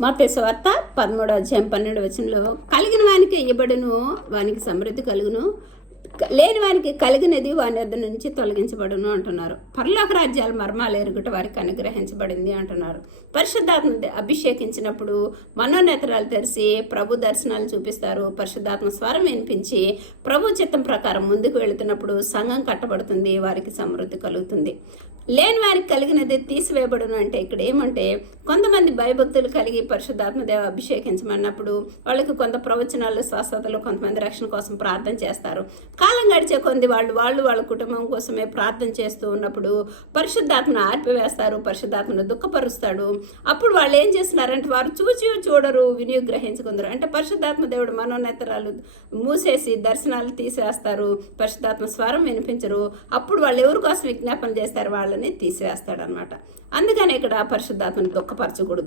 మత్తయి సువార్త 13:12 కలిగిన వానికి ఇయ్యబడును, వానికి సమృద్ధి కలుగును, లేని వానికి కలిగినది వాని వద్ద నుంచి తొలగించబడును అంటున్నారు. పరలోక రాజ్యాల మర్మాలు ఎరుగుట వారికి అనుగ్రహించబడింది అంటున్నారు. పరిశుద్ధాత్మ అభిషేకించినప్పుడు మనోనేత్రాలు తెరిచి ప్రభు దర్శనాలు చూపిస్తారు. పరిశుద్ధాత్మ స్వరం వినిపించి ప్రభు చిత్తం ప్రకారం ముందుకు వెళుతున్నప్పుడు సంఘం కట్టబడుతుంది, వారికి సమృద్ధి కలుగుతుంది. లేని వారికి కలిగినది తీసివేయబడును అంటే ఇక్కడ ఏమంటే, కొంతమంది భయభక్తులు కలిగి పరిశుద్ధాత్మ దేవ అభిషేకించమన్నప్పుడు వాళ్ళకి కొంత ప్రవచనాలు, స్వస్థతలు, కొంతమంది రక్షణ కోసం ప్రార్థన చేస్తారు. కాలం గడిచే కొంది వాళ్ళ కుటుంబం కోసమే ప్రార్థన చేస్తూ ఉన్నప్పుడు పరిశుద్ధాత్మను ఆర్పివేస్తారు, పరిశుద్ధాత్మను దుఃఖపరుస్తాడు. అప్పుడు వాళ్ళు ఏం చేస్తున్నారంటే వారు చూచి చూడరు, గ్రహించుకుందరు. అంటే పరిశుద్ధాత్మ దేవుడు మనోనేత్రాలు మూసేసి దర్శనాలు తీసేస్తారు, పరిశుద్ధాత్మ స్వరం వినిపించరు. అప్పుడు వాళ్ళు ఎవరి కోసం విజ్ఞాపన చేస్తారు, వాళ్ళని తీసివేస్తాడనమాట. అందుకని ఇక్కడ పరిశుద్ధాత్మను దుఃఖపరచకూడదు.